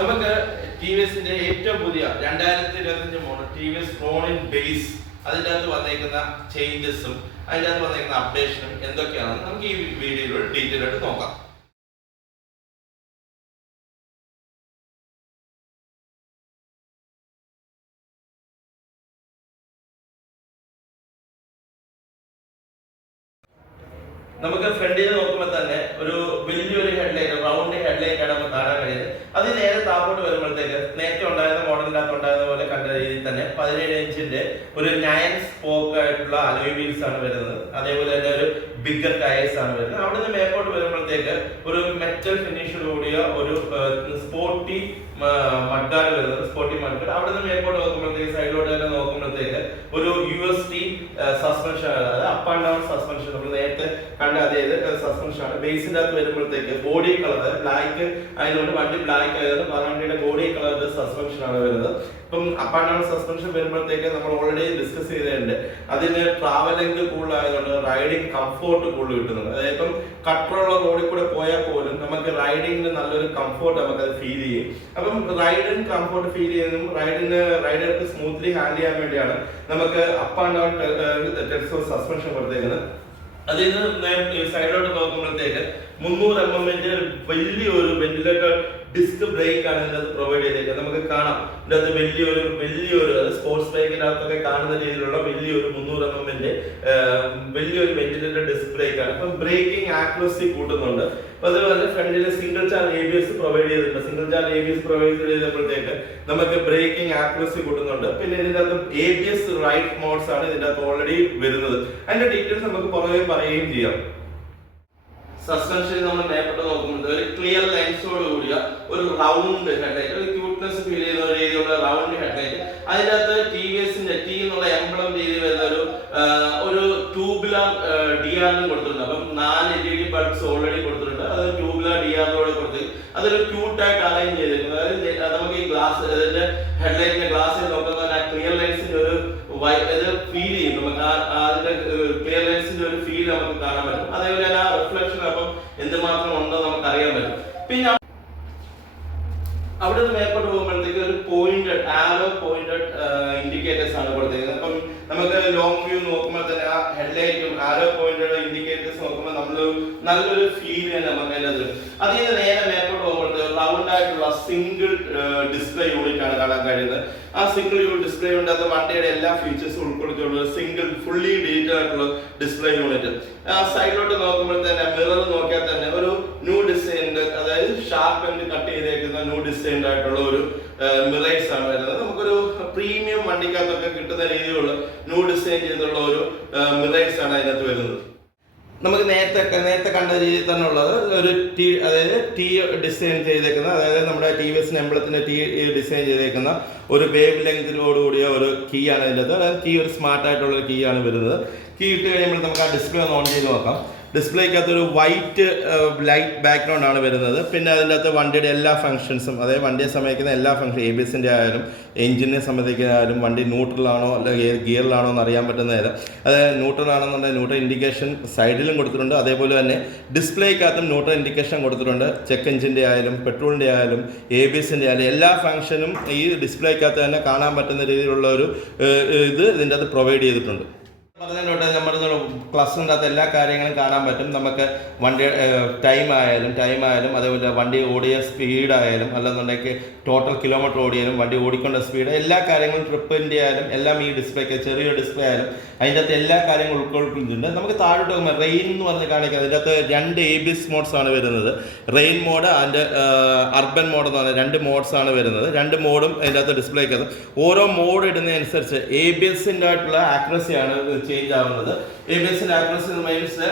നമുക്ക് T V എസിന്റെ ഏറ്റവും പുതിയ 2025 model T V S Ronin base അതിൻ്റെ അകത്ത് വന്നേക്കുന്ന ചേഞ്ചസും അതിൻ്റെ അകത്ത് വന്നേക്കുന്ന അപ്ഡേഷനും എന്തൊക്കെയാണെന്ന് നമുക്ക് ഈ വീഡിയോയിൽ ഡീറ്റെയിൽ ആയിട്ട് നോക്കാം. നമുക്ക് ഫ്രണ്ടിൽ നോക്കുമ്പോൾ തന്നെ ഒരു വലിയൊരു ഹെഡ്ലൈറ്റ്, റൗണ്ട് ഹെഡ്ലൈറ്റ് ആണ് നമുക്ക് കാണാൻ കഴിയുന്നത്. അത് നേരെ താപ്പോട്ട് വരുമ്പോഴത്തേക്ക് നേരത്തെ ഉണ്ടായിരുന്ന മോഡലിൻ്റെ അകത്ത് ഉണ്ടായിരുന്ന പോലെ കണ്ട രീതിയിൽ തന്നെ 17 ഇഞ്ചിന്റെ ഒരു 9 സ്പോക്ക് ആയിട്ടുള്ള അലോയ് വീൽസ് ആണ് വരുന്നത്. അതേപോലെ തന്നെ ഒരു ബിഗർ ടയേഴ്സ് ആണ് വരുന്നത്. അവിടെ നിന്ന് മേപ്പോട്ട് വരുമ്പോഴത്തേക്ക് ഒരു മെറ്റൽ ഫിനിഷോട് കൂടിയ ഒരു സ്പോർട്ടി മഡ്ഗാർഡ് വരുന്നത്. സ്പോർട്ടി മഡ്ഗാർഡ് അവിടെ നിന്ന് മേപ്പോട്ട് നോക്കുമ്പോഴത്തേക്ക് സൈഡിലോട്ട് തന്നെ നോക്കുമ്പോഴത്തേക്ക് ഒരു USD സസ്പെൻഷൻ, അതായത് അപ്പ് ആൻഡ് ഡൗൺ സസ്പെൻഷൻ, നമ്മൾ നേരത്തെ കണ്ട അതേ സസ്പെൻഷൻ ആണ്. ബേസിന്റെ അകത്ത് വരുമ്പോഴത്തേക്ക് ബോഡി കളർ ബ്ലാക്ക് ആയതുകൊണ്ട്, വണ്ടി ബ്ലാക്ക് ആയതുകൊണ്ട് വണ്ടിയുടെ ബോഡി കളർ സസ്പെൻഷൻ ആണ് വരുന്നത്. ഇപ്പം അപ്പ് ആൻഡ് ഡൗൺ സസ്പെൻഷൻ വരുമ്പോഴത്തേക്ക് നമ്മൾ ഓൾറെഡി ഡിസ്കസ് ചെയ്തിട്ടുണ്ട്. അതിന് ട്രാവലിംഗ് കൂടുതലായതുകൊണ്ട് റൈഡിങ് കംഫോർട്ട് കൂടുതൽ കിട്ടുന്നുണ്ട്. അതായത് ഇപ്പം കട്ടറുള്ള റോഡിൽ കൂടെ പോയാൽ പോലും നമുക്ക് റൈഡിങ്ങിന് നല്ലൊരു കംഫോർട്ട് നമുക്ക് അത് ഫീൽ ചെയ്യും. അപ്പം റൈഡിങ് കംഫോർട്ട് ഫീൽ ചെയ്യുന്നതും റൈഡർക്ക് സ്മൂത്ത്ലി ഹാൻഡിൽ ചെയ്യാൻ വേണ്ടിയാണ് നമുക്ക് up and down texture suspension കൊടുത്തേക്കുന്നത്. അതിൽ നിന്ന് സൈഡിലോട്ട് നോക്കുമ്പോഴത്തേക്ക് 300 mm വലിയൊരു വെന്റിലേറ്റർ ഡിസ്ക് ബ്രേക്ക് ആണ് ഇതിനകത്ത് പ്രൊവൈഡ് ചെയ്തേക്കുന്നത്. നമുക്ക് കാണാം ഇതിനകത്ത് വലിയൊരു സ്പോർട്സ് ബൈക്കിന്റെ അകത്തൊക്കെ കാണുന്ന രീതിയിലുള്ള വലിയൊരു 300 mm വലിയൊരു വെന്റിലേറ്റർ ഡിസ്ക് ബ്രേക്ക് ആണ്. അപ്പം ബ്രേക്കിംഗ് ആക്യുറസി കൂട്ടുന്നുണ്ട്. അതുപോലെ ഫ്രണ്ടിൽ സിംഗിൾ ചാനൽ ABS പ്രൊവൈഡ് ചെയ്തിട്ടുണ്ട്. സിംഗിൾ ചാനൽ ABS പ്രൊവൈഡ് ചെയ്തപ്പോഴത്തേക്ക് നമുക്ക് ബ്രേക്കിംഗ് ആക്യുറസി കൂട്ടുന്നുണ്ട്. പിന്നെ ഇതിന്റെ അകത്ത് ABS റൈറ്റ് മോഡ്സ് ആണ് ഇതിന്റെ അകത്ത് ഓൾറെഡി വരുന്നത്. അതിന്റെ ഡീറ്റെയിൽസ് നമുക്ക് പുറകെ പറയുകയും ചെയ്യാം. സസ്പെൻഷൻ നമ്മൾ മേപ്പോട്ട് നോക്കുമ്പോൾ ഒരു ക്ലിയർ ലെൻസോട് കൂടിയ ഒരു റൗണ്ട് ഹെഡ്ലൈറ്റ്, ഒരു ക്യൂട്ട്നെസ് ഫീൽ ചെയ്യുന്ന ഒരു രീതിയിലുള്ള റൗണ്ട് ഹെഡ്ലൈറ്റ്. അതിൻ്റെ അകത്ത് ടി വി എസിന്റെ ടി എന്നുള്ള എംബ്ലം രീതി വരുന്ന ഒരു ട്യൂബുലർ DRലും കൊടുത്തിട്ടുണ്ട്. അപ്പം 4 LED ബൾബ്സ് ഓൾറെഡി കൊടുത്തിട്ടുണ്ട്. അത് ട്യൂബുലർ DRലോടെ കൊടുത്ത് അതൊരു ക്യൂട്ടായിട്ട് അലൈൻ ചെയ്തിരിക്കുന്നത്. അതായത് നമുക്ക് ഈ ഗ്ലാസ്, അതിന്റെ ഹെഡ്ലൈറ്റിന്റെ ഗ്ലാസ്സിൽ നോക്കുന്ന ആ ക്ലിയർ ലെൻസിന്റെ ഒരു ഫീൽ ചെയ്യും. നമുക്ക് അതിന്റെ ക്ലിയർ ലെൻസിന്റെ ഒരു ഫീൽ നമുക്ക് കാണാൻ പറ്റും. അതേപോലെ തന്നെ ആ റിഫ്ലക്ഷൻ അപ്പം എന്തുമാത്രം ഉണ്ടോ നമുക്ക് അറിയാൻ പറ്റും. പിന്നെ അവിടെ നിന്ന് മേപ്പോട്ട് പോകുമ്പോഴത്തേക്ക് ഒരു ആരോ പോയിന്റഡ് ഇൻഡിക്കേറ്റേഴ്സ് ആണ് കൊടുത്തിരിക്കുന്നത്. അപ്പം നമുക്ക് ലോങ് വ്യൂ നോക്കുമ്പോൾ തന്നെ ആ ഹെഡ്ലൈറ്റും ആരോ പോയിന്റഡ് ഇൻഡിക്കേറ്റേഴ്സ് നോക്കുമ്പോൾ നമ്മൾ നല്ലൊരു ഫീൽ തന്നെ നമുക്ക് അതിനകത്ത്. അതിൽ നിന്ന് നേരെ മേപ്പോട്ട് പോകുമ്പോഴത്തേക്ക് റൗണ്ട് ആയിട്ടുള്ള സിംഗിൾ ഡിസ്പ്ലേ യൂണിറ്റ് ആണ് കാണാൻ കഴിയുന്നത്. ആ സിംഗിൾ ഡിസ്പ്ലേ യൂണിറ്റ് അത് വണ്ടിയുടെ എല്ലാ ഫീച്ചേഴ്സും ഉൾക്കൊള്ളിച്ചുള്ള സിംഗിൾ ഫുള്ളി ഡിജിറ്റൽ ആയിട്ടുള്ള ഡിസ്പ്ലേ യൂണിറ്റ്. സൈഡിലോട്ട് നോക്കുമ്പോൾ തന്നെ മിറർ നോക്കിയാൽ തന്നെ ഒരു ന്യൂ ഡിസൈൻഡ്, അതായത് ഷാർപ്പ് ആൻഡ് കട്ട് ചെയ്തേക്കുന്ന ന്യൂ ഡിസൈൻഡ് ആയിട്ടുള്ള ഒരു മിറേഴ്സ് ആണ് വരുന്നത്. നമുക്കൊരു പ്രീമിയം വണ്ടിക്കകത്തൊക്കെ കിട്ടുന്ന രീതിയിലുള്ള ന്യൂ ഡിസൈൻ ചെയ്തുള്ള ഒരു മിറേഴ്സ് ആണ് അതിനകത്ത് വരുന്നത്. നമുക്ക് നേരത്തെ കണ്ട രീതിയിൽ തന്നെ ഉള്ളത് ഒരു അതായത് T ഡിസൈൻ ചെയ്തേക്കുന്ന, അതായത് നമ്മുടെ ടി വി എസിന്റെ എംബ്ലത്തിന്റെ T ഡിസൈൻ ചെയ്തേക്കുന്ന ഒരു വേവ് ലെങ്തിനോട് കൂടിയ ഒരു കീ ആണ് ഇതിൻ്റെ അകത്ത്. അതായത് കീ ഒരു സ്മാർട്ട് ആയിട്ടുള്ള കീ ആണ് വരുന്നത്. കീ ഇട്ട് കഴിയുമ്പോൾ നമുക്ക് ആ ഡിസ്പ്ലേ ഒന്ന് ഓൺ ചെയ്ത് നോക്കാം. ഡിസ്പ്ലേക്കകത്ത് ഒരു വൈറ്റ് ലൈറ്റ് ബാക്ക്ഗ്രൗണ്ട് ആണ് വരുന്നത്. പിന്നെ അതിൻ്റെ അകത്ത് വണ്ടിയുടെ എല്ലാ ഫംഗ്ഷൻസും, അതായത് വണ്ടിയെ സംബന്ധിക്കുന്ന എല്ലാ ഫംഗ്ഷൻ, ABSന്റെ ആയാലും എഞ്ചിനെ സംബന്ധിക്കുന്നതായാലും വണ്ടി ന്യൂട്രലാണോ അല്ലെങ്കിൽ ഗിയറിലാണോ എന്ന് അറിയാൻ പറ്റുന്നതായാലും, അതായത് ന്യൂട്രൽ ആണെന്നുണ്ടെങ്കിൽ ന്യൂട്രൽ ഇൻഡിക്കേഷൻ സൈഡിലും കൊടുത്തിട്ടുണ്ട്. അതേപോലെ തന്നെ ഡിസ്പ്ലേക്കകത്തും ന്യൂട്രൽ ഇൻഡിക്കേഷൻ കൊടുത്തിട്ടുണ്ട്. ചെക്ക് എഞ്ചിൻ്റെ ആയാലും പെട്രോളിൻ്റെ ആയാലും ABSന്റെ ആയാലും എല്ലാ ഫംഗ്ഷനും ഈ ഡിസ്പ്ലേക്കകത്ത് തന്നെ കാണാൻ പറ്റുന്ന രീതിയിലുള്ള ഒരു ഇതിൻ്റെ അകത്ത് പ്രൊവൈഡ് ചെയ്തിട്ടുണ്ട്. പറഞ്ഞതിനോട്ട് നമ്മുടെ ക്ലസ്റ്ററിൻ്റെ അകത്ത് എല്ലാ കാര്യങ്ങളും കാണാൻ പറ്റും. നമുക്ക് വണ്ടി ടൈം ആയാലും അതേപോലെ വണ്ടി ഓടിയ സ്പീഡായാലും അല്ലെന്നുണ്ടെങ്കിൽ ടോട്ടൽ കിലോമീറ്റർ ഓടിയാലും വണ്ടി ഓടിക്കൊണ്ട സ്പീഡ് എല്ലാ കാര്യങ്ങളും ട്രിപ്പിൻ്റെ ആയാലും എല്ലാം ഈ ഡിസ്പ്ലേക്ക്, ചെറിയ ഡിസ്പ്ലേ ആയാലും അതിൻ്റെ അകത്ത് എല്ലാ കാര്യങ്ങളും ഉൾക്കൊള്ളിക്കുന്നുണ്ട്. നമുക്ക് താഴോട്ട് പോകുമ്പോൾ റെയിൻ എന്ന് പറഞ്ഞ് കാണിക്കുന്നത് അതിൻ്റെ അകത്ത് 2 ABS മോഡ്സ് ആണ് വരുന്നത്. Rain mode and urban mode എന്ന് പറഞ്ഞാൽ 2 മോഡ്സ് ആണ് വരുന്നത്. 2 മോഡും അതിൻ്റെ അകത്ത് ഡിസ്പ്ലേക്ക്. ഓരോ മോഡ് ഇടുന്നതനുസരിച്ച് ABSന്റെ ആയിട്ടുള്ള ആക്യുറസിയാണ് ചേഞ്ച് ആവുന്നത്. ABSന്റെ ആക്യുറസി മീൻസ്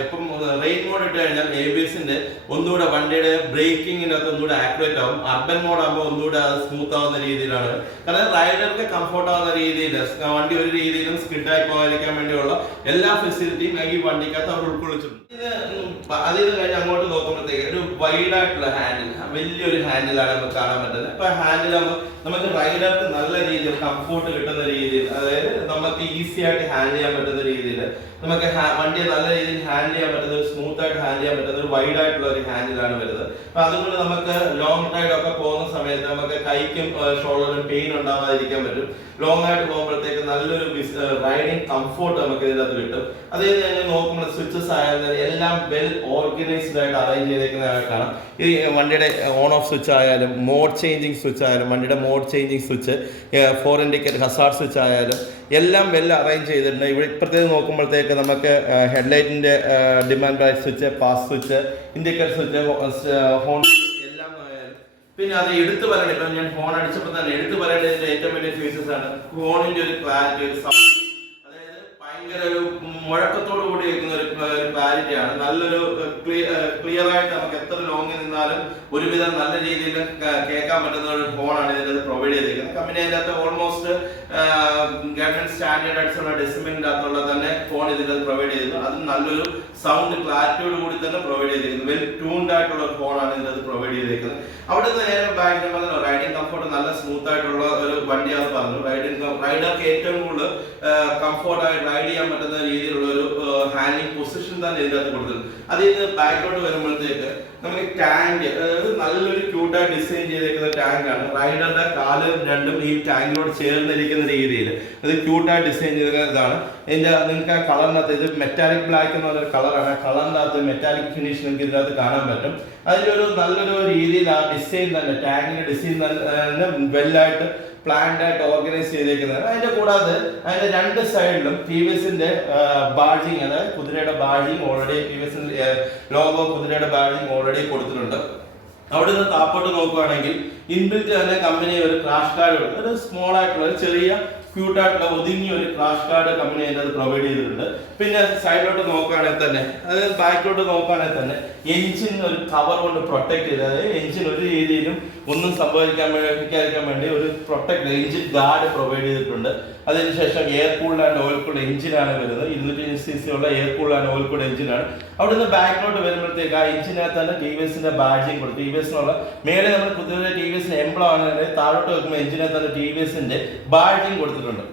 എപ്പം റെയിൻ മോഡ് ഇട്ട് കഴിഞ്ഞാൽ ABSന്റെ ഒന്നുകൂടെ വണ്ടിയുടെ ബ്രേക്കിങ്ങിൻ്റെ അകത്ത് ഒന്നുകൂടെ ആക്യുറേറ്റ് ആവും. അർബൻ മോഡ് ആകുമ്പോൾ ഒന്നുകൂടെ അത് സ്മൂത്ത് ആവുന്ന രീതിയിലാണ്. കാരണം റൈഡർക്ക് കംഫോർട്ട് ആവുന്ന രീതിയിൽ വണ്ടി ഒരു രീതിയിലും സ്കിഡായി പോകാതിരിക്കാൻ വേണ്ടിയുള്ള എല്ലാ ഫെസിലിറ്റിയും ഈ വണ്ടിക്കകത്ത് അവർ ഉൾക്കൊള്ളിച്ചിട്ടുണ്ട്. അതിൽ നിന്ന് കഴിഞ്ഞ് അങ്ങോട്ട് നോക്കുമ്പോഴത്തേക്ക് ഒരു വൈഡ് ആയിട്ടുള്ള ഹാൻഡിൽ, വലിയൊരു ഹാൻഡിലാണ് നമുക്ക് കാണാൻ പറ്റുന്നത്. അപ്പൊ ഹാൻഡിലാകുമ്പോൾ നമുക്ക് റൈഡർക്ക് നല്ല രീതിയിൽ കംഫോർട്ട് കിട്ടുന്ന രീതിയിൽ, അതായത് നമുക്ക് ഈസി ആയിട്ട് ഹാൻഡിൽ ചെയ്യാൻ പറ്റുന്ന രീതിയിൽ നമുക്ക് വണ്ടിയെ നല്ല രീതിയിൽ ഹാൻഡിൽ ചെയ്യാൻ പറ്റുന്ന സ്മൂത്ത് ആയിട്ട് ഹാൻഡിൽ ചെയ്യാൻ പറ്റുന്ന ഒരു വൈഡ് ആയിട്ടുള്ള ഒരു ഹാൻഡിലാണ് വരുന്നത്. അപ്പൊ അതുകൊണ്ട് നമുക്ക് ലോങ് റൈഡ് ഒക്കെ പോകുന്ന സമയത്ത് നമുക്ക് കൈക്കും ഷോൾഡറിനും പെയിൻ ഉണ്ടാവാതിരിക്കാൻ പറ്റും. ലോങ് ആയിട്ട് പോകുമ്പോഴത്തേക്ക് നല്ലൊരു റൈഡിങ് കംഫോർട്ട് നമുക്ക് ഇതിനകത്ത് കിട്ടും. അതേ തന്നെ നോക്കുമ്പോൾ സ്വിച്ചസ് ആയാലും എല്ലാം വെൽ ഓർഗനൈസ്ഡ് ആയിട്ട് അറേഞ്ച് ചെയ്തേക്കുന്നതായിട്ടാണ്. ഈ വണ്ടിയുടെ ഓൺ ഓഫ് സ്വിച്ച് ആയാലും മോഡ് ചേഞ്ചിങ് സ്വിച്ച് ആയാലും വണ്ടിയുടെ mode changing switch, four indicator hazard switch ആയാലും എല്ലാം വെൽ അറേഞ്ച് ചെയ്തിട്ടുണ്ട്. ഇവിടെ ഇപ്പുറത്തേക്ക് നോക്കുമ്പോഴത്തേക്ക് നമുക്ക് ഹെഡ്ലൈറ്റിന്റെ dim and bright switch, pass switch, indicator switch, horn എല്ലാം ആയാലും. പിന്നെ അത് എടുത്തു പറയണം, ഇപ്പം ഞാൻ ഫോൺ അടിച്ചപ്പോൾ തന്നെ എടുത്തു പറയേണ്ടതിന്റെ ഏറ്റവും വലിയ ഫീച്ചേഴ്സ് ആണ് ഫോണിന്റെ ഒരു ക്ലാരിറ്റി, ഒരു സൗണ്ട്. അതായത് ഭയങ്കര ഒരു മുഴക്കത്തോടു കൂടി വെക്കുന്ന ഒരു ക്ലാരിറ്റിയാണ്. നല്ലൊരു ക്ലിയർ ആയിട്ട് നമുക്ക് എത്ര ലോങ്ങിൽ നിന്നാലും ഒരുവിധം നല്ല രീതിയിൽ കേൾക്കാൻ പറ്റുന്ന ഒരു ഫോണാണ് ഇതിനകത്ത് പ്രൊവൈഡ് ചെയ്തിരിക്കുന്നത്. കമ്പനി അതിൻ്റെ അകത്ത് ഓൾമോസ്റ്റ് ഗവൺമെന്റ് സ്റ്റാൻഡേർഡ് അടിച്ചുള്ള ഡെസിമെന്റിന്റെ അകത്തുള്ള തന്നെ ഫോൺ ഇതിൽ പ്രൊവൈഡ് ചെയ്തിരുന്നു. അത് നല്ലൊരു സൗണ്ട് ക്ലാരിറ്റിയോട് കൂടി തന്നെ പ്രൊവൈഡ് ചെയ്തിരിക്കുന്നത്. വെൽ ട്യൂൺഡ് ആയിട്ടുള്ള ഒരു ഫോണാണ് ഇതിനകത്ത് പ്രൊവൈഡ് ചെയ്തിരിക്കുന്നത്. അവിടെ നിന്ന് നേരെ ബാക്കിൽ പറഞ്ഞു റൈഡിംഗ് കംഫോർട്ട് നല്ല സ്മൂത്ത് ആയിട്ടുള്ള ഒരു വണ്ടിയാണെന്ന് പറഞ്ഞു. റൈഡർക്ക് ഏറ്റവും കൂടുതൽ കംഫോർട്ടായിട്ട് റൈഡ് ചെയ്യാൻ പറ്റുന്ന രീതിയിലുള്ള ഒരു ഹാൻഡിലിംഗ് പൊസിഷൻ തന്നെ ഇതിനകത്ത് കൊടുത്തിട്ടുണ്ട്. അതിൽ നിന്ന് ബാക്കിലോട്ട് വരുമ്പോഴത്തേക്ക് നമുക്ക് ടാങ്ക്, അതായത് നല്ലൊരു ക്യൂട്ടായി ഡിസൈൻ ചെയ്തേക്കുന്ന ടാങ്കാണ്. റൈഡറുടെ കാല് രണ്ടും ഈ ടാങ്കിനോട് ചേർന്നിരിക്കുന്ന രീതിയിൽ അത് ക്യൂട്ടായി ഡിസൈൻ ചെയ്ത ഇതാണ്. ഇതിന്റെ നിങ്ങൾക്ക് ആ കളറിനകത്ത് ഇത് മെറ്റാലിക് ബ്ലാക്ക് എന്ന് പറഞ്ഞൊരു കളറാണ്. ആ കളറിൻ്റെ അകത്ത് മെറ്റാലിക് ഫിനിഷ് നിങ്ങൾക്ക് ഇതിനകത്ത് കാണാൻ പറ്റും. അതിൻ്റെ ഒരു നല്ലൊരു രീതിയിൽ ആ ഡിസൈൻ തന്നെ ടാങ്കിന്റെ ഡിസൈൻ തന്നെ വെല്ലായിട്ട് പ്ലാൻഡ് ആയിട്ട് ഓർഗനൈസ് ചെയ്തേക്കുന്നത്. അതിന്റെ കൂടാതെ അതിന്റെ രണ്ട് സൈഡിലും ടിവിഎസിന്റെ ബാഡ്ജിങ്, അതായത് കുതിരയുടെ ബാഡ്ജിങ് ഓൾറെഡി ടിവിഎസിന്റെ ലോഗോ കുതിരയുടെ ബാഡ്ജിങ് ഓൾറെഡി കൊടുത്തിട്ടുണ്ട്. അവിടെ നിന്ന് താപ്പോട്ട് നോക്കുകയാണെങ്കിൽ ഇൻബിൽറ്റ് തന്നെ കമ്പനി ഒരു ക്രാഷ് കാർഡ്, ഒരു സ്മോൾ ആയിട്ടുള്ള ഒരു ചെറിയ ക്യൂട്ടായിട്ടുള്ള ഒതുങ്ങിയ ഒരു ക്രാഷ് കാർഡ് കമ്പനി അതിൻ്റെ അത് പ്രൊവൈഡ് ചെയ്തിട്ടുണ്ട്. പിന്നെ സൈഡിലോട്ട് നോക്കുകയാണെങ്കിൽ തന്നെ, അതായത് ബാക്കിലോട്ട് നോക്കുകയാണെങ്കിൽ തന്നെ എഞ്ചിൻ ഒരു കവർ കൊണ്ട് പ്രൊട്ടക്ട് ചെയ്ത്, അതായത് എഞ്ചിൻ ഒരു രീതിയിലും ഒന്നും സംഭവിക്കാതിരിക്കാൻ വേണ്ടി ഒരു പ്രൊട്ടക്ട് എഞ്ചിൻ ഗാർഡ് പ്രൊവൈഡ് ചെയ്തിട്ടുണ്ട്. അതിനുശേഷം air cooled and oil cooled എഞ്ചിനാണ് വരുന്നത്. 250cc ഉള്ള air cooled and oil cooled എഞ്ചിനാണ്. അവിടെ നിന്ന് ബാക്കിലോട്ട് വരുമ്പോഴത്തേക്ക് ആ എഞ്ചിനകത്ത് തന്നെ ടിവിഎസിന്റെ ബാഡ്ജിങ് കൊടുത്തു. ടിവിഎസിനുള്ള മേലെ നമ്മൾ കുതിരയുടെ ടിവിഎസിന്റെ എംബ്ലം ആണ്, താഴോട്ട് വെക്കുമ്പോൾ എഞ്ചിനകത്ത് തന്നെ ടിവിഎസിന്റെ ബാഡ്ജിങ് കൊടുത്തിട്ടുണ്ട്.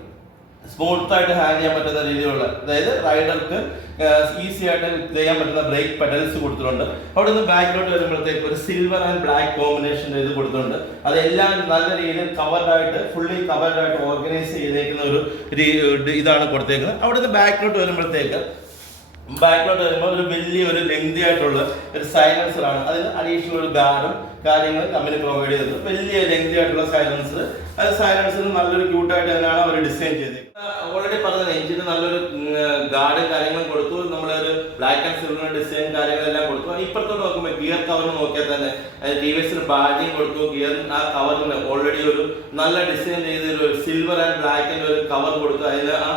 സ്മൂത്ത് ആയിട്ട് ഹാൻഡ് ചെയ്യാൻ പറ്റുന്ന രീതിയിലുള്ള, അതായത് റൈഡർക്ക് ഈസി ആയിട്ട് ചെയ്യാൻ പറ്റുന്ന ബ്രേക്ക് പെഡൽസ് കൊടുത്തിട്ടുണ്ട്. അവിടെ നിന്ന് ബാക്കിലോട്ട് വരുമ്പോഴത്തേക്ക് ഒരു സിൽവർ ആൻഡ് ബ്ലാക്ക് കോമ്പിനേഷൻ ഇത് കൊടുത്തിട്ടുണ്ട്. അതെല്ലാം നല്ല രീതിയിൽ കവർഡായിട്ട് ഫുള്ളി കവർഡായിട്ട് ഓർഗനൈസ് ചെയ്തേക്കുന്ന ഒരു ഇതാണ് കൊടുത്തേക്കുന്നത്. അവിടെ നിന്ന് ബാക്കിലോട്ട് വരുമ്പോൾ ഒരു വലിയൊരു ലെങ്തി ആയിട്ടുള്ള ഒരു സൈലൻസറാണ്. അതിന് അഡീഷണൽ ഒരു ഗാർഡും കാര്യങ്ങൾ കമ്പനി പ്രൊവൈഡ് ചെയ്തത്. വലിയ ലെങ്തി ആയിട്ടുള്ള സൈലൻസർ, അത് സൈലൻസർ നല്ലൊരു ക്യൂട്ടായിട്ട് തന്നെയാണ് അവർ ഡിസൈൻ ചെയ്തത്. ഓൾറെഡി പറഞ്ഞത് എഞ്ചിന് നല്ലൊരു ഗാർഡും കാര്യങ്ങളും കൊടുത്തു. നമ്മളൊരു ബ്ലാക്ക് ആൻഡ് സിൽവർ ഡിസൈൻ കാര്യങ്ങളെല്ലാം കൊടുത്തു. ഇപ്പുറത്തോട്ട് നോക്കുമ്പോൾ ഗിയർ കവർ നോക്കിയാൽ തന്നെ ടിവിഎസിന് ബാഡ്ജിങ് കൊടുത്തു. ഗിയർ ആ കവറിന് ഓൾറെഡി ഒരു നല്ല ഡിസൈൻ ചെയ്ത ഒരു സിൽവർ ആൻഡ് ബ്ലാക്കിന്റെ ഒരു കവർ കൊടുത്തു. അതിന് ആ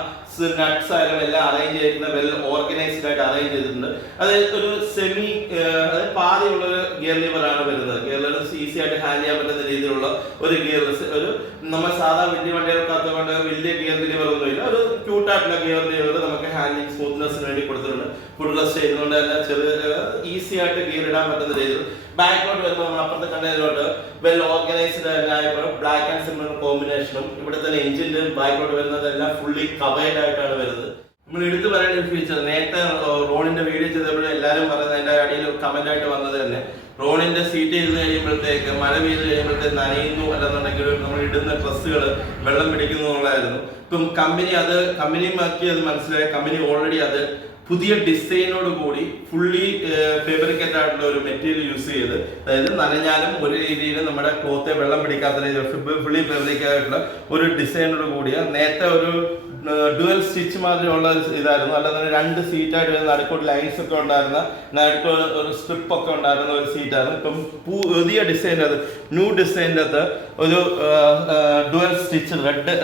നട്ട്സ് ആയാലും എല്ലാം അറേഞ്ച് ചെയ്തിരിക്കുന്ന വെൽ ഓർഗനൈസ്ഡ് ആയിട്ട് അറേഞ്ച് ചെയ്തിട്ടുണ്ട്. അത് ഒരു സെമി, അതായത് പാതിയുള്ള ഒരു ഗിയർ ലിവർ ആണ് വരുന്നത്. ഗിയർ ലിവർ ഈസി ആയിട്ട് ഹാൻഡ് ചെയ്യാൻ പറ്റുന്ന രീതിയിലുള്ള ഒരു ഗിയർ, ഒരു നമ്മൾ സാധാ വലിയ വണ്ടികൾക്കകത്ത് കൊണ്ട് വലിയ ഗിയർ ലിവർ ഒന്നുമില്ല. ഒരു ക്യൂട്ടായിട്ടുള്ള ഗിയർ ലിവർ നമുക്ക് ഹാൻഡിലിംഗ് സ്മൂത്ത്നെസ്സിന് വേണ്ടി കൊടുത്തിട്ടുണ്ട്. ഫുഡ് റെസ്റ്റ് ചെയ്യുന്നതുകൊണ്ട് എല്ലാം ചെറിയ ഈസി ആയിട്ട് ഗിയർ ഇടാൻ പറ്റുന്ന രീതിയിൽ. ബാക്കിലോട്ട് വരുമ്പോൾ നമ്മൾ അപ്പുറത്തെ കണ്ടതിലോട്ട് വെൽ ഓർഗനൈസ്ഡ് ആയപ്പോൾ ബ്ലാക്ക് ആൻഡ് സിൽവർ കോമ്പിനേഷനും ഇവിടെ തന്നെ എഞ്ചിന്റെ ബാക്കിലോട്ട് വരുന്നതെല്ലാം ഫുള്ളി കവേർഡ് ആയിട്ടാണ് വരുന്നത്. നമ്മൾ എടുത്തു പറയേണ്ട ഒരു ഫീച്ചർ, നേരത്തെ റോണിന്റെ വീഡിയോ ചെയ്തപ്പോൾ എല്ലാവരും പറയുന്നത് അതിന്റെ അടിയിൽ കമന്റ് ആയിട്ട് വന്നത് തന്നെ റോണിന്റെ സീറ്റ് ഇരുന്ന് കഴിയുമ്പോഴത്തേക്ക് മഴ പെയ്ത് കഴിയുമ്പോഴത്തേക്ക് നനയുന്നു, അല്ലെന്നുണ്ടെങ്കിൽ നമ്മൾ ഇടുന്ന ഡ്രസ്സുകൾ വെള്ളം പിടിക്കുന്നു എന്നുള്ളതായിരുന്നു. ഇപ്പം കമ്പനിയുമാക്കി അത് മനസ്സിലായ കമ്പനി ഓൾറെഡി അത് പുതിയ ഡിസൈനോട് കൂടി ഫുള്ളി ഫാബ്രിക്കേറ്റ് ആയിട്ടുള്ള ഒരു മെറ്റീരിയൽ യൂസ് ചെയ്ത്, അതായത് നനഞ്ഞാലും ഒരു രീതിയിൽ നമ്മുടെ ക്ലോത്തെ വെള്ളം പിടിക്കാത്ത രീതിയിൽ ഫുള്ളി ഫാബ്രിക്കേറ്റ് ആയിട്ടുള്ള ഒരു ഡിസൈനോട് കൂടിയ, നേരത്തെ ഒരു ഡുവൽ സ്റ്റിച്ച് മാതിരിയുള്ള ഇതായിരുന്നു. അല്ലാതെ രണ്ട് സീറ്റായിട്ട് വരുന്ന നടുക്കോട്ട് ലൈൻസ് ഒക്കെ ഉണ്ടായിരുന്ന, നടുക്കോട്ട് ഒരു സ്ട്രിപ്പ് ഒക്കെ ഉണ്ടായിരുന്ന ഒരു സീറ്റായിരുന്നു. ഇപ്പം പുതിയ ഡിസൈൻ്റെ അത് ന്യൂ ഡിസൈൻ്റെ അകത്ത് ഒരു ഡുവൽ സ്റ്റിച്ച്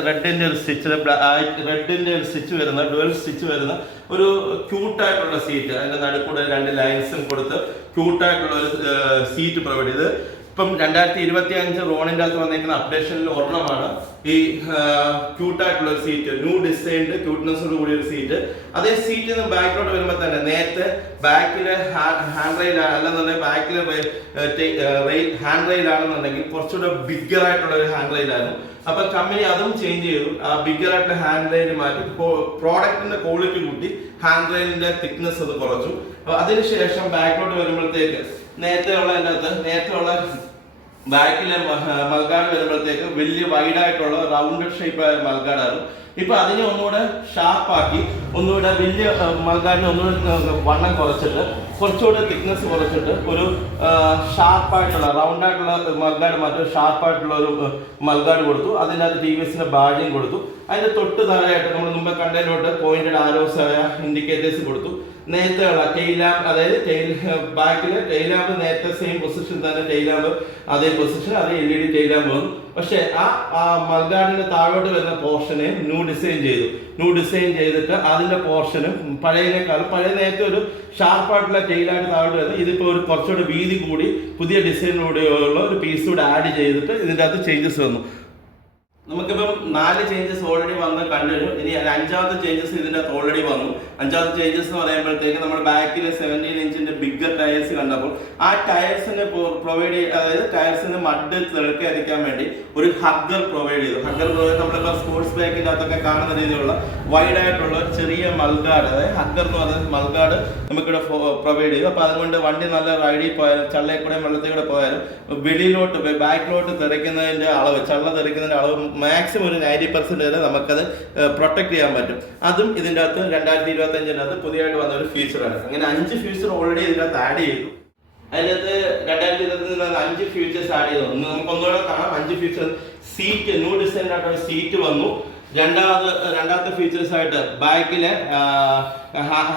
റെഡിന്റെ ഒരു സ്റ്റിച്ച് വരുന്ന ഡുവൽ സ്റ്റിച്ച് വരുന്ന ഒരു ക്യൂട്ടായിട്ടുള്ള സീറ്റ്, അതിന്റെ നടുക്കൂടെ രണ്ട് ലൈൻസും കൊടുത്ത് ക്യൂട്ടായിട്ടുള്ള ഒരു സീറ്റ് പ്രൊവൈഡ് ചെയ്ത്. ഇപ്പം 2025 റോണിൻ്റെ അകത്ത് വന്നിരിക്കുന്ന അപ്ഡേഷനിൽ ഒരെണ്ണമാണ് ഈ ക്യൂട്ടായിട്ടുള്ള ഒരു സീറ്റ്, ന്യൂ ഡിസൈൻഡ് ക്യൂട്ട്നെസ്സോട് കൂടിയ ഒരു സീറ്റ്. അതേ സീറ്റിൽ നിന്ന് ബാക്കിലോട്ട് വരുമ്പോൾ തന്നെ നേരത്തെ ബാക്കില് ഹാൻഡ് റെയിൽ അല്ലെന്നുണ്ടെങ്കിൽ ബാക്കിൽ ഹാൻഡ് റെയിൽ ആണെന്നുണ്ടെങ്കിൽ കുറച്ചുകൂടെ ബിഗ്ഗർ ആയിട്ടുള്ള ഒരു ഹാൻഡ് റെയിലായിരുന്നു. അപ്പൊ കമ്പനി അതും ചേഞ്ച് ചെയ്തു, ആ ബിഗ്ഗർ ആയിട്ടുള്ള ഹാൻഡ് റെയിൽ മാറ്റി പ്രോഡക്റ്റിന്റെ ക്വാളിറ്റി കൂട്ടി ഹാൻഡ് റെയിലിന്റെ തിക്നെസ് അത് കുറച്ചു. അതിനുശേഷം ബാക്കിലോട്ട് വരുമ്പോഴത്തേക്ക് നേരത്തെ ഉള്ള ബാക്കിലെ മൽഗാർഡ് വരുമ്പോഴത്തേക്ക് വലിയ വൈഡായിട്ടുള്ള റൗണ്ടഡ് ഷേപ്പ് ആയ മൽഗാർഡായിരുന്നു. ഇപ്പൊ അതിനെ ഒന്നുകൂടെ ഷാർപ്പാക്കി, ഒന്നുകൂടെ വലിയ മൽഗാർഡിനെ ഒന്നുകൂടെ വണ്ണം കുറച്ചിട്ട് കുറച്ചുകൂടെ തിക്നെസ് കുറച്ചിട്ട് ഒരു ഷാർപ്പായിട്ടുള്ള റൗണ്ടായിട്ടുള്ള മൽഗാർഡ് മാറ്റി ഷാർപ്പായിട്ടുള്ള ഒരു മൽഗാർഡ് കൊടുത്തു. അതിനകത്ത് TVSന്റെ ബാഡ്ജിങ് കൊടുത്തു. അതിന്റെ തൊട്ട് താഴെയായിട്ട് നമ്മൾ മുമ്പ് കണ്ടതിലോട്ട് പോയിന്റഡ് ആരോസ് ആയ ഇൻഡിക്കേറ്റേഴ്സ് കൊടുത്തു. നേരത്തെ ഉള്ള ടെയിൽ ലാമ്പ്, അതായത് ബാക്കില് ടെയിൽ ലാമ്പ് നേരത്തെ സെയിം പൊസിഷൻ തന്നെ, ടെയിൽ ലാമ്പ് അതേ പൊസിഷൻ, അതേ LED ടെയിൽ ലാമ്പ് വന്നു. പക്ഷെ ആ മൽഗാർഡിന്റെ താഴോട്ട് വരുന്ന പോർഷനെ ന്യൂ ഡിസൈൻ ചെയ്തിട്ട് അതിന്റെ പോർഷനും പഴയ നേരത്തെ ഒരു ഷാർപ്പായിട്ടുള്ള ടെയിലായിട്ട് താഴോട്ട് വരുന്നത്, ഇതിപ്പോ ഒരു കുറച്ചുകൂടി വീതി കൂടി പുതിയ ഡിസൈനോടെയുള്ള ഒരു പീസ് കൂടെ ആഡ് ചെയ്തിട്ട് ഇതിന്റെ അകത്ത് ചേഞ്ചസ് വന്നു. നമുക്കിപ്പം 4 ചേഞ്ചസ് ഓൾറെഡി വന്ന് കണ്ടുകഴിഞ്ഞു. ഇനി 5ാമത്തെ ചേഞ്ചസ് ഇതിൻ്റെ അകത്ത് ഓൾറെഡി വന്നു. 5ാമത്തെ ചേഞ്ചസ് എന്ന് പറയുമ്പോഴത്തേക്ക് നമ്മൾ ബാക്കിലെ 17 ഇഞ്ചിന്റെ ബിഗ്ഗർ ടയേഴ്സ് കണ്ടപ്പോൾ ആ ടയേഴ്സിന് പ്രൊവൈഡ് അതായത് ടയേഴ്സിന് മഡ് തിളക്കാതിരിക്കാൻ വേണ്ടി ഒരു ഹഗ്ഗർ പ്രൊവൈഡ് ചെയ്തു. നമ്മളിപ്പോൾ സ്പോർട്സ് ബാക്കിൻ്റെ അകത്തൊക്കെ കാണുന്ന രീതിയിലുള്ള വൈഡ് ആയിട്ടുള്ള ചെറിയ മൽഗാർഡ്, അതായത് ഹഗ്ഗർ എന്ന് പറയുന്ന മൽഗാർഡ് നമുക്കിവിടെ പ്രൊവൈഡ് ചെയ്തു. അപ്പോൾ അതുകൊണ്ട് വണ്ടി നല്ല റൈഡിൽ പോയാലും ചള്ളയിൽ കൂടെ വെള്ളത്തിൽ കൂടെ പോയാലും വെളിയിലോട്ട് ബാക്കിലോട്ട് തെറിക്കുന്നതിൻ്റെ അളവ്, ചള്ള തെറിക്കുന്നതിൻ്റെ അളവ് മാക്സിമം ഒരു 90% വരെ നമുക്കത് പ്രൊട്ടക്ട് ചെയ്യാൻ പറ്റും. അതും ഇതിൻ്റെ അകത്ത് 2025 പുതിയതായിട്ട് വന്ന ഒരു ഫീച്ചറാണ്. അങ്ങനെ 5 ഫീച്ചർ ഓൾറെഡി ഇതിൻ്റെ അകത്ത് ആഡ് ചെയ്തു. അതിനകത്ത് 2025 5 ഫീച്ചേഴ്സ് ആഡ് ചെയ്തു. നമുക്കൊന്നുകൂടെ കാണാം. 5 ഫീച്ചർ. സീറ്റ്, ന്യൂ ഡിസൈൻ ആയിട്ടുള്ള സീറ്റ് വന്നു. രണ്ടാമത്തെ ഫീച്ചേഴ്സ് ആയിട്ട് ബാക്കിലെ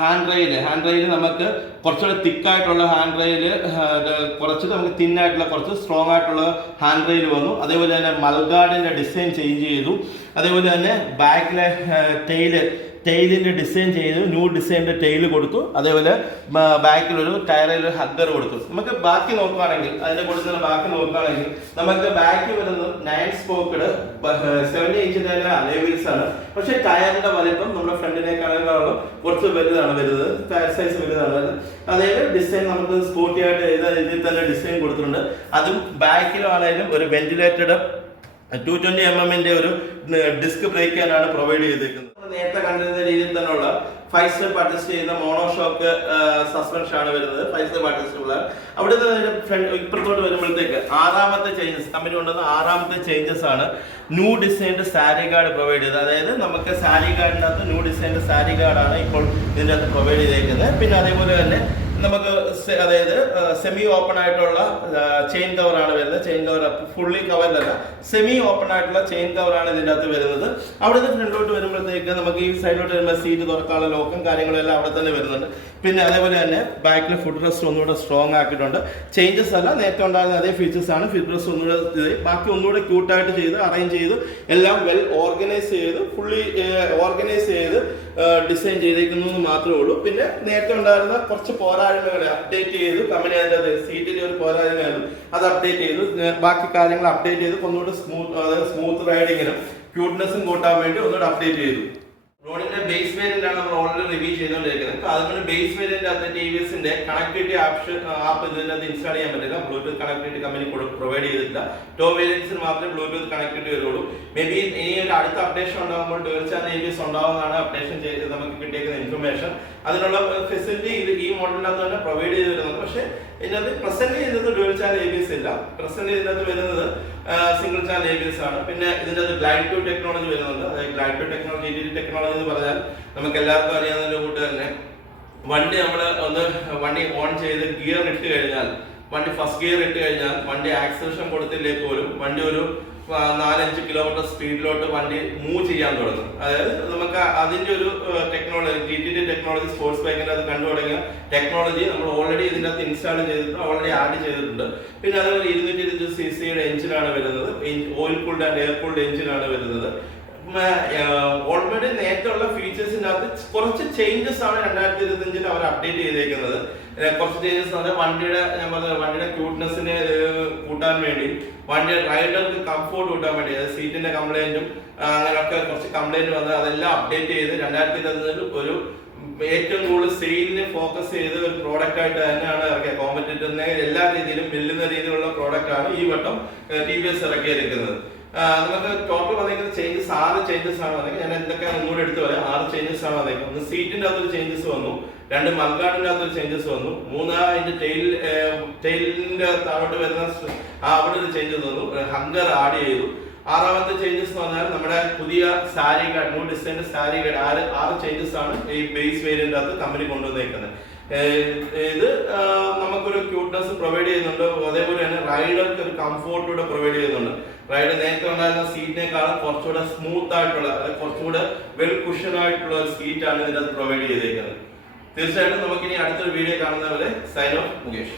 ഹാൻഡ് റെയിൽ നമുക്ക് കുറച്ചുകൂടെ തിക്കായിട്ടുള്ള ഹാൻഡ് റെയിൽ കുറച്ച് നമുക്ക് തിന്നായിട്ടുള്ള കുറച്ച് സ്ട്രോങ് ആയിട്ടുള്ള ഹാൻഡ് റെയിൽ വന്നു. അതേപോലെ തന്നെ മൽഗാർഡിന്റെ ഡിസൈൻ ചേഞ്ച് ചെയ്തു. അതേപോലെ തന്നെ ബാക്കിലെ ടെയിലിന്റെ ഡിസൈൻ ചെയ്തു, ന്യൂ ഡിസൈനിന്റെ ടെയിൽ കൊടുത്തു. അതേപോലെ ബാക്കിലൊരു ടയറിൽ ഒരു ഹഗ്ഗർ കൊടുത്തു. നമുക്ക് ബാക്കി നോക്കുകയാണെങ്കിൽ നമുക്ക് ബാക്കി വരുന്നത് 9 സ്പോക്കഡ് 70 ഇഞ്ചിന്റെ അലോയ് വീൽസ് ആണ്. പക്ഷെ ടയറിന്റെ വലിപ്പം നമ്മുടെ ഫ്രണ്ടിനേക്കാളും കുറച്ച് വലുതാണ് വരുന്നത്, ടയർ സൈസ് വലുതാണ് വരുന്നത്. അതായത് ഡിസൈൻ നമുക്ക് സ്പോർട്ടി ആയിട്ട് ഇതിൽ തന്നെ ഡിസൈൻ കൊടുത്തിട്ടുണ്ട്. അതും ബാക്കിലാണെങ്കിലും ഒരു വെന്റിലേറ്റഡ് 220 mm ഒരു ഡിസ്ക് ബ്രേക്കാണ് പ്രൊവൈഡ് ചെയ്തിരിക്കുന്നത്. നേരത്തെ കണ്ടിരുന്ന രീതിയിൽ തന്നെയുള്ള 5 സ്റ്റെപ്പ് അഡ്ജസ്റ്റ് ചെയ്യുന്ന മോണോഷോക്ക് സസ്പെൻഷൻ ആണ് വരുന്നത്. 5 സ്റ്റെപ്പ് അഡ്ജസ്റ്റബിൾ ആണ്. അവിടെ ഇപ്പുറത്തോട്ട് വരുമ്പോഴത്തേക്ക് 6ാമത്തെ ചേഞ്ചസ്, കമ്പനി കൊണ്ടുവന്ന 6ാമത്തെ ചേഞ്ചസ് ആണ് new designed sari guard provide ചെയ്തത്. അതായത് നമുക്ക് സാരി ഗാർഡിൻ്റെ അകത്ത് ന്യൂ ഡിസൈൻഡ് സാരി ഗാർഡാണ് ഇപ്പോൾ ഇതിൻ്റെ അകത്ത് പ്രൊവൈഡ് ചെയ്തേക്കുന്നത്. പിന്നെ അതേപോലെ തന്നെ നമുക്ക് അതായത് സെമി ഓപ്പൺ ആയിട്ടുള്ള ചെയിൻ കവറാണ് വരുന്നത്. ചെയിൻ കവർ ഫുള്ളി കവറിലല്ല, സെമി ഓപ്പൺ ആയിട്ടുള്ള ചെയിൻ കവറാണ് ഇതിൻ്റെ അകത്ത് വരുന്നത്. അവിടെ നിന്ന് ഫ്രണ്ടിലോട്ട് വരുമ്പോഴത്തേക്ക് നമുക്ക് ഈ സൈഡിലോട്ട് വരുമ്പോൾ സീറ്റ് തുറക്കാനുള്ള ലോക്കും കാര്യങ്ങളെല്ലാം അവിടെ തന്നെ വരുന്നുണ്ട്. പിന്നെ അതേപോലെ തന്നെ ബാക്കിൽ ഫുഡ് റെസ്റ്റ് ഒന്നുകൂടെ സ്ട്രോങ് ആക്കിയിട്ടുണ്ട്. ചേഞ്ചസ് അല്ല, നേരത്തെ ഉണ്ടായിരുന്ന അതേ ഫീച്ചേഴ്സ് ആണ്. ഫുഡ് റെസ്റ്റ് ഒന്നുകൂടെ ബാക്കി ഒന്നുകൂടെ ക്യൂട്ടായിട്ട് ചെയ്ത് അറേഞ്ച് ചെയ്ത് എല്ലാം വെൽ ഓർഗനൈസ് ചെയ്ത് ഫുള്ളി ഓർഗനൈസ് ചെയ്ത് ഡിസൈൻ ചെയ്തേക്കുന്നു മാത്രമേ ഉള്ളൂ. പിന്നെ നേരത്തെ ഉണ്ടായിരുന്ന കുറച്ച് പോരായ്മകളെ അപ്ഡേറ്റ് ചെയ്തു കമ്പനി. അതിൻ്റെ സീറ്റിൽ ഒരു പോരായ്മയായിരുന്നു, അത് അപ്ഡേറ്റ് ചെയ്തു. ബാക്കി കാര്യങ്ങൾ അപ്ഡേറ്റ് ചെയ്ത് ഒന്നുകൂടെ സ്മൂത്ത് റൈഡിങ്ങിനും ക്യൂട്ട്നെസ്സും കൂട്ടാൻ വേണ്ടി ഒന്നുകൂടെ അപ്ഡേറ്റ് ചെയ്തു. റോഡിന്റെ ബേസ് വേരിയന്റ് ആണ് നമ്മൾ ഓൾറെഡി റിവ്യൂ ചെയ്തുകൊണ്ടിരിക്കുന്നത്. അതുകൊണ്ട് ബേസ് വേരിയന്റ് അകത്ത് TVSന്റെ കണക്ടിവിറ്റി ആപ്പ് ഇതിനകത്ത് ഇൻസ്റ്റാൾ ചെയ്യാൻ പറ്റില്ല. ബ്ലൂടൂത്ത് കണക്ടിവിറ്റി കമ്പനി പ്രൊവൈഡ് ചെയ്തിട്ടില്ല. ടോപ്പ് വേരിയൻസിന് മാത്രമേ ബ്ലൂടൂത്ത് കണക്ടിവിറ്റി വരുള്ളൂ. മേ ബി ഇനി ഒരു അടുത്ത അപ്ഡേഷൻ ഉണ്ടാകുമ്പോൾ ഡുവൽ ചാനൽ ABS ഉണ്ടാവുന്നതാണ് അപ്ഡേഷൻ ചെയ്ത് നമുക്ക് കിട്ടിയിരിക്കുന്ന ഇൻഫർമേഷൻ. അതിനുള്ള ഫെസിലിറ്റി ഈ മോഡലിനകത്ത് തന്നെ പ്രൊവൈഡ് ചെയ്ത് വരുന്നുണ്ട്. പക്ഷേ ഇതിനകത്ത് പ്രസന്റ് ചെയ്യുന്നത് ഡുവൽ ചാനൽ ABS ഇല്ല. പ്രസന്റ് ഇതിനകത്ത് വരുന്നത് സിംഗിൾ ചാനൽ ABS ആണ്. പിന്നെ ഇതിൻ്റെ അത് ഗ്ലൈഡ് ടു ടെക്നോളജി വരുന്നുണ്ട്. അതായത് glide through technology, GTD technology എന്ന് പറഞ്ഞാൽ നമുക്ക് എല്ലാവർക്കും അറിയാവുന്നതിന്റെ കൂട്ട് തന്നെ വണ്ടി ഓൺ ചെയ്ത് ഗിയർ ഇട്ട് കഴിഞ്ഞാൽ, വണ്ടി ഫസ്റ്റ് ഗിയർ ഇട്ട് കഴിഞ്ഞാൽ വണ്ടി ആക്സിലറേഷൻ കൊടുത്തില്ലേ പോലും വണ്ടി ഒരു 4-5 കിലോമീറ്റർ സ്പീഡിലോട്ട് വണ്ടി മൂവ് ചെയ്യാൻ തുടങ്ങും. അതായത് നമുക്ക് അതിന്റെ ഒരു ടെക്നോളജി, GTD ടെക്നോളജി സ്പോർട്സ് ബൈക്കിന്റെ അത് കണ്ടു തുടങ്ങിയ ടെക്നോളജി നമ്മൾ ഓൾറെഡി ഇതിൻ്റെ അകത്ത് ഇൻസ്റ്റാൾ ചെയ്തിട്ടുണ്ട്, ഓൾറെഡി ആഡ് ചെയ്തിട്ടുണ്ട്. പിന്നെ അതേപോലെ 225cc എഞ്ചിനാണ് വരുന്നത്. Oil cooled and air cooled എഞ്ചിനാണ് വരുന്നത്. ഓൾറെഡി നേരത്തെ ഉള്ള ഫീച്ചേഴ്സിൻ്റെ അകത്ത് കുറച്ച് ചേഞ്ചസ് ആണ് 2025 അവർ അപ്ഡേറ്റ് ചെയ്തേക്കുന്നത്. കുറച്ച് ചേഞ്ചസ് എന്ന് പറഞ്ഞാൽ വണ്ടിയുടെ ഞാൻ പറഞ്ഞ വണ്ടിയുടെ ക്യൂട്ട്നെസ്സിനെ കൂട്ടാൻ വേണ്ടി, വണ്ടിയുടെ റൈഡർക്ക് കംഫോർട്ട് കൂട്ടാൻ വേണ്ടി, അതായത് സീറ്റിന്റെ കംപ്ലൈന്റും അങ്ങനെയൊക്കെ കുറച്ച് കംപ്ലൈന്റ് വന്നത് അതെല്ലാം അപ്ഡേറ്റ് ചെയ്ത് 2025 ഒരു ഏറ്റവും കൂടുതൽ സെയിലിനെ ഫോക്കസ് ചെയ്ത് ഒരു പ്രോഡക്റ്റ് ആയിട്ട് തന്നെയാണ് ഇറക്കിയത്. കോമ്പറ്റീറ്ററിനെ എല്ലാ രീതിയിലും വെല്ലുന്ന രീതിയിലുള്ള പ്രോഡക്റ്റ് ആണ് ഈ വട്ടം TVS ഇറക്കിയിരിക്കുന്നത്. നമുക്ക് ടോട്ടൽ വന്നിരിക്കുന്ന ചേഞ്ചസ് 6 ചേഞ്ചസ് ആണ് വന്നത്. ഞാൻ എന്തൊക്കെ ഒന്നുകൂടെ എടുത്തു പറയാം. 6 ചേഞ്ചസ് ആണ് വന്നിരിക്കുന്നത്. ഒന്ന് സീറ്റിന്റെ അകത്തൊരു ചേഞ്ചസ് വന്നു, 2 മൺകാടിന്റെ അകത്തൊരു ചേഞ്ചസ് വന്നു, 3 അതിന്റെ ടെയിലിന്റെ താഴോട്ട് വരുന്ന അവിടെ ഒരു ചേഞ്ചസ് വന്നു, ഹങ്കർ ആഡ് ചെയ്തു. 6ാമത്തെ ചേഞ്ചസ് എന്ന് പറഞ്ഞാൽ നമ്മുടെ പുതിയ sari guard, new design sari guard. 6 changes ആണ് ഈ ബേസ് വേരിയന്റ് അകത്ത് കമ്പനി കൊണ്ടുവന്നേക്കുന്നത്. ഇത് നമുക്കൊരു ക്യൂട്ട്നെസ് പ്രൊവൈഡ് ചെയ്യുന്നുണ്ട്, അതേപോലെ തന്നെ റൈഡർക്ക് ഒരു കംഫോർട്ടൂടെ പ്രൊവൈഡ് ചെയ്യുന്നുണ്ട്. റൈഡ് നേരത്തെ ഉണ്ടായിരുന്ന സീറ്റിനേക്കാളും കുറച്ചുകൂടെ സ്മൂത്ത് ആയിട്ടുള്ള, അതായത് കുറച്ചുകൂടെ വെൽ കുഷൻ ആയിട്ടുള്ള ഒരു സീറ്റാണ് ഇതിനകത്ത് പ്രൊവൈഡ് ചെയ്തേക്കുന്നത്. തീർച്ചയായിട്ടും നമുക്കിനി അടുത്തൊരു വീഡിയോ കാണുന്നവരെ സൈൻ ഓഫ് മുകേഷ്.